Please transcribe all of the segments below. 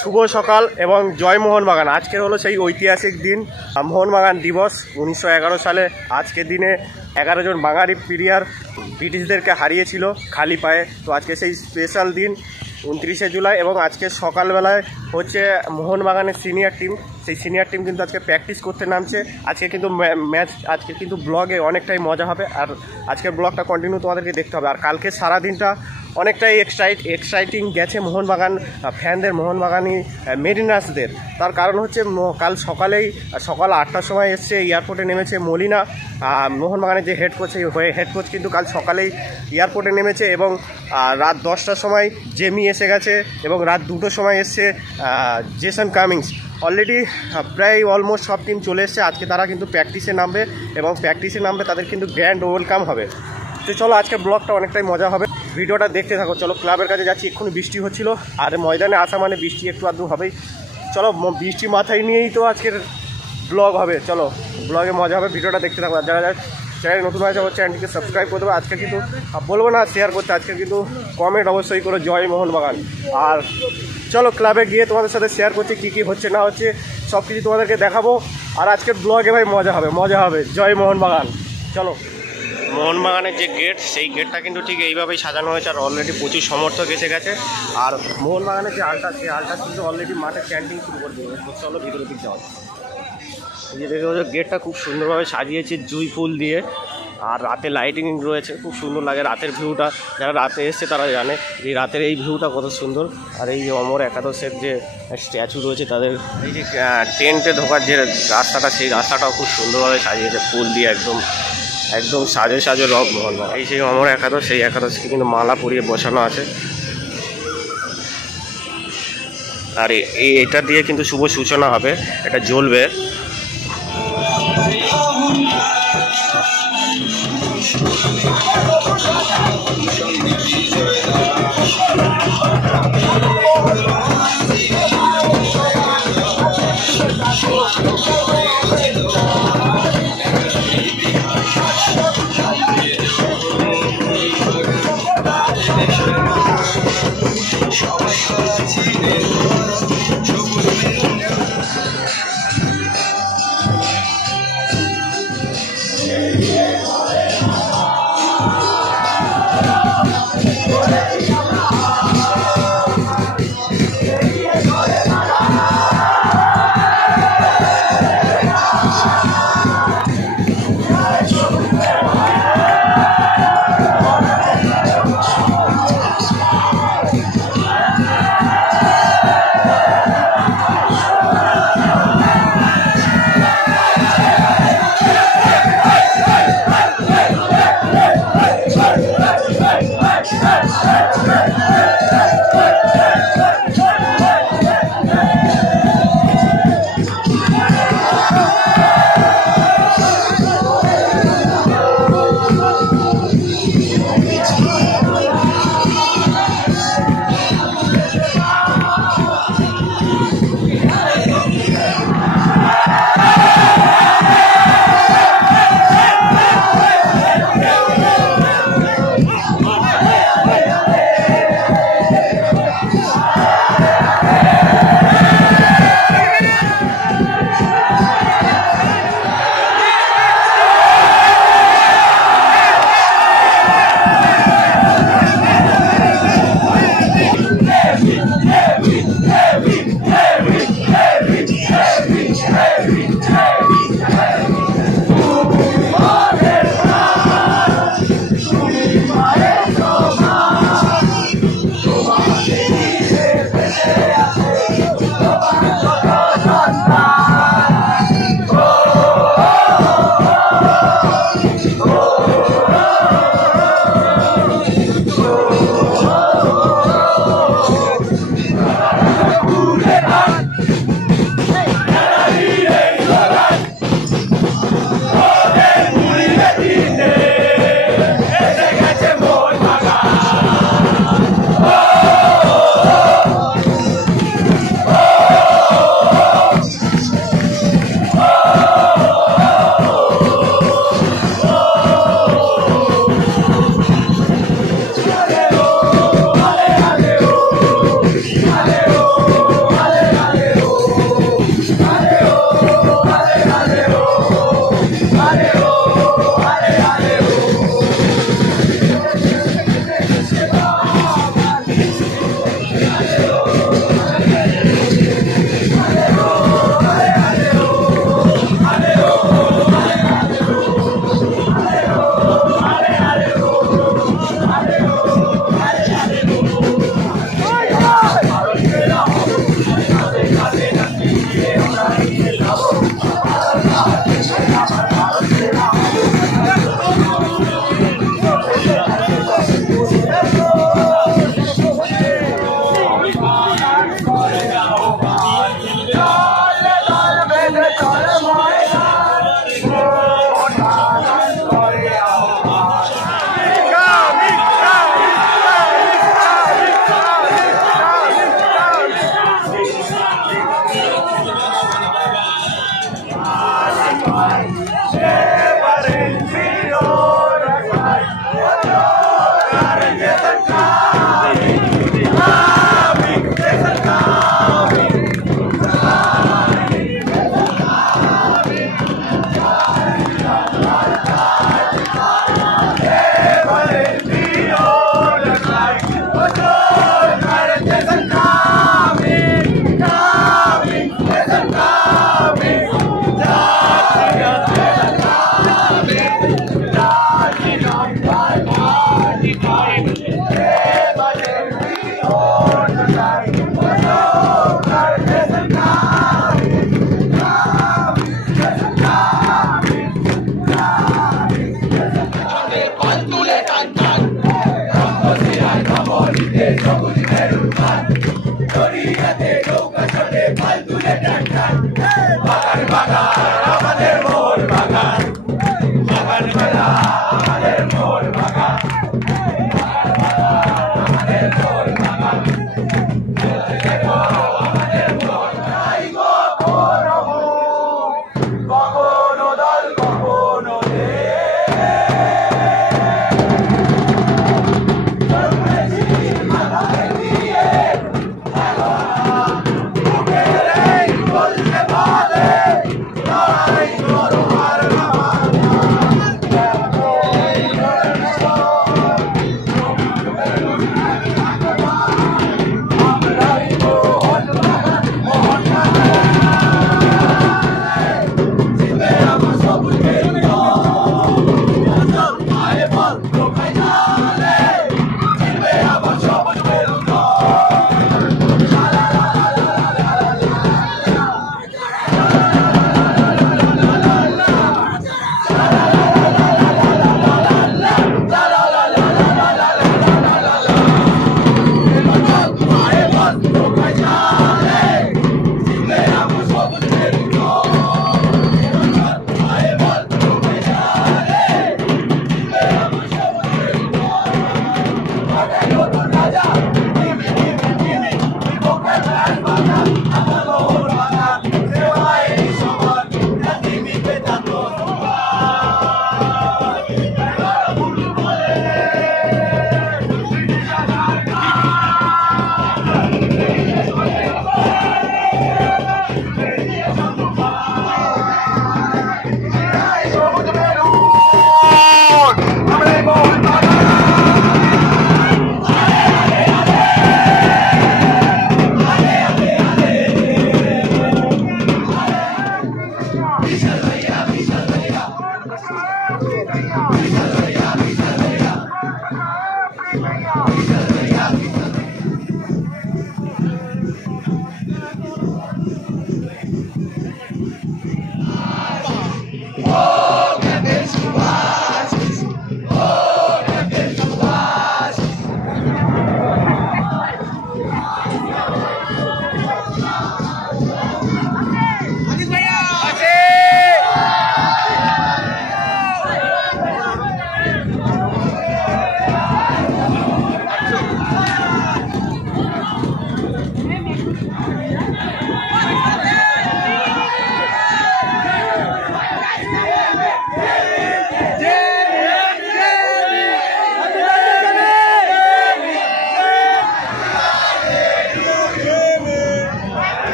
শুভ সকাল এবং জয় মোহনবাগান। আজকের হলো সেই ঐতিহাসিক দিন, মোহনবাগান দিবস। 1911 সালে আজকের দিনে 11 জন বাঙালি প্লেয়ার ব্রিটিশদেরকে হারিয়েছিল খালি পায়ে। তো আজকে সেই স্পেশাল দিন 29শে জুলাই, এবং আজকে সকালবেলায় হচ্ছে মোহনবাগানের সিনিয়র টিম, সেই সিনিয়র টিম কিন্তু আজকে প্র্যাকটিস করতে নামছে। আজকে কিন্তু ম্যাচ, আজকে কিন্তু ব্লগে অনেকটাই মজা হবে, আর আজকের ব্লগটা কন্টিনিউ তোমাদেরকে দেখতে হবে। আর কালকে সারাদিনটা অনেকটাই এক্সাইটিং গেছে মোহনবাগান ফ্যানদের, মোহনবাগানি মেরিনার্সদের। তার কারণ হচ্ছে সকাল 8টার সময় এসছে, এয়ারপোর্টে নেমেছে মলিনা, মোহনবাগানের যে হেড কোচ কিন্তু কাল সকালেই এয়ারপোর্টে নেমেছে, এবং রাত 10টার সময় জেমি এসে গেছে, এবং রাত 2টোর সময় এসছে জেসন কামিংস। অলরেডি প্রায় অলমোস্ট সব টিম চলে এসছে। আজকে তারা কিন্তু প্র্যাকটিসে নামবে, এবং প্র্যাকটিসে নামবে তাদের কিন্তু গ্র্যান্ড ওয়েলকাম হবে। তো চলো, আজকের ব্লগটা অনেকটাই মজা হবে, ভিডিওটা দেখতে থাকো। চলো, ক্লাবের কাছে যাচ্ছি, এক্ষুনি বৃষ্টি হচ্ছিল, আর ময়দানে আসা মানে বৃষ্টি একটু আধটু হবেই। চলো, বৃষ্টি মাথায় নিয়েই তো আজকের ব্লগ হবে। চলো, ব্লগে মজা হবে, ভিডিওটা দেখতে থাকো। আর যারা চ্যানেল নতুন আছে চ্যানেলটিকে সাবস্ক্রাইব করে দেবো। আজকে কিন্তু বলবো না শেয়ার করতে, আজকে কিন্তু কমেন্ট অবশ্যই করো জয় মোহনবাগান। আর চলো, ক্লাবে গিয়ে তোমাদের সাথে শেয়ার করছি কী কী হচ্ছে না হচ্ছে, সব কিছু তোমাদেরকে দেখাবো। আর আজকের ব্লগে ভাই মজা হবে। জয় মোহনবাগান। চলো, মোহনবাগানের যে গেট, সেই গেটটা কিন্তু ঠিক এইভাবেই সাজানো হয়েছে, আর অলরেডি প্রচুর সমর্থক এসে গেছে। আর মোহনবাগানের যে আলটা, সেই আলটা কিন্তু অলরেডি মাঠে ক্যান্টিন শুরু করে দেবে। চলো, ভিতরে দিক যাওয়া। এই যে দেখো, গেটটা খুব সুন্দরভাবে সাজিয়েছে জুঁই ফুল দিয়ে, আর রাতে লাইটিং রয়েছে, খুব সুন্দর লাগে রাতের ভিউটা। যারা রাতে এসছে তারা জানে যে রাতের এই ভিউটা কত সুন্দর। আর এই যে অমর একাদশের যে স্ট্যাচু রয়েছে, তাদের এই যে টেন্টে ঢোকার যে রাস্তাটা, সেই রাস্তাটাও খুব সুন্দরভাবে সাজিয়েছে ফুল দিয়ে, একদম সাজে রব মোহনবাগান। এই সেই অমর একাদশ, সেই একাদশকে কিন্তু মালা পরিয়ে বসানো আছে। আর এটা দিয়ে কিন্তু শুভ সূচনা হবে, এটা জ্বলবে।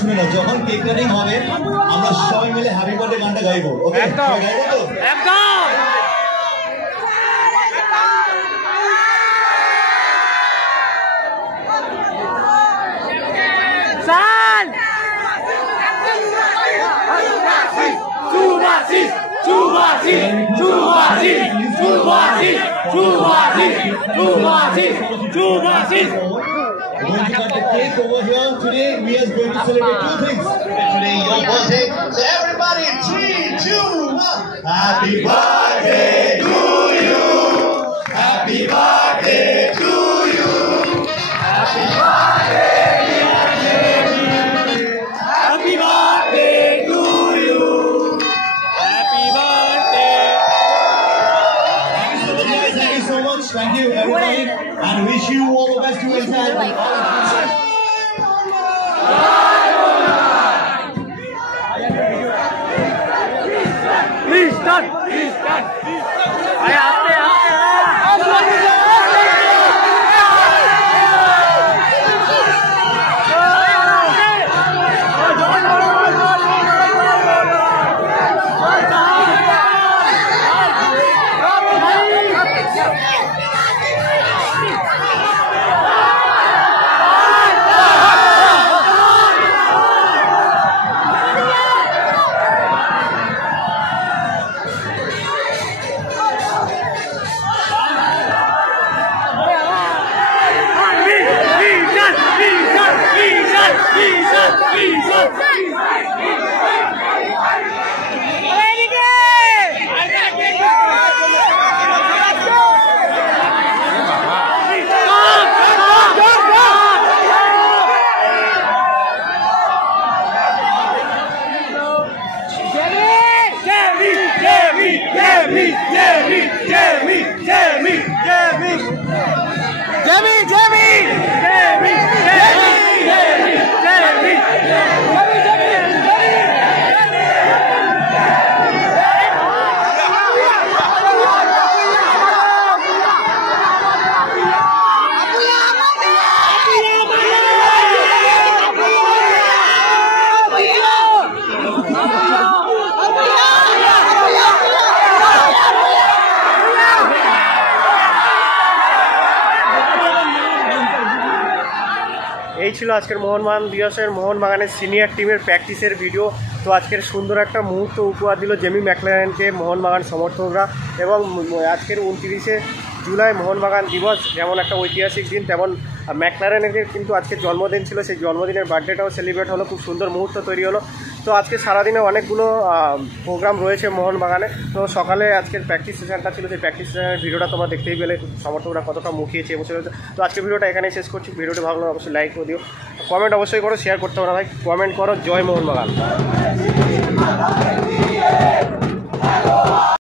শুনে নাও, যখন কেক কাটিং হবে আমরা সবাই মিলে হ্যাপি বার্থডে গানটা গাইবো। ওকে, একদম গাইবো তো একদম। সান চুবাসি চুবাসি চুবাসি চুবাসি চুবাসি চুবাসি চুবাসি We're going to cut the cake over here. Today we are going to celebrate two things. Today your birthday. So everybody, 3, 2, 1. Happy birthday to you. Happy birthday to you. Happy birthday, dear Jamie. Happy birthday to you. Happy birthday. Thank you so much. Thank you everybody. And wish you all the best to your entire Please done. Please done. Aye, aapne এই ছিল আজকের মোহনবাগান দিবসের মোহনবাগানের senior টিমের প্র্যাকটিসের video. তো আজকের সুন্দর একটা মুহূর্ত উপহার দিল জেমি ম্যাকলারেনকে মোহনবাগান সমর্থকরা। এবং আজকের 29শে জুলাই মোহনবাগান দিবস যেমন একটা ঐতিহাসিক দিন, তেমন ম্যাকলারেনের কিন্তু আজকে জন্মদিন ছিল, সেই জন্মদিনের বার্থডেটাও সেলিব্রেট হলো, খুব সুন্দর মুহূর্ত তৈরি হলো। তো আজকে সারাদিনে অনেকগুলো প্রোগ্রাম রয়েছে মোহনবাগানে। তো সকালে আজকের প্র্যাকটিস সেশনটা ছিল, সেই প্র্যাকটিস সেশনের ভিডিওটা তোমরা দেখতেই পেলে সমর্থকরা কতটা মুখিয়েছে এবছর। তো আজকে ভিডিওটা এখানেই শেষ করছি। ভিডিওটি ভালো লাগলে অবশ্যই লাইক করে দিও, কমেন্ট অবশ্যই করো, শেয়ার করতে পারো ভাই, কমেন্ট করো। জয় মোহনবাগান।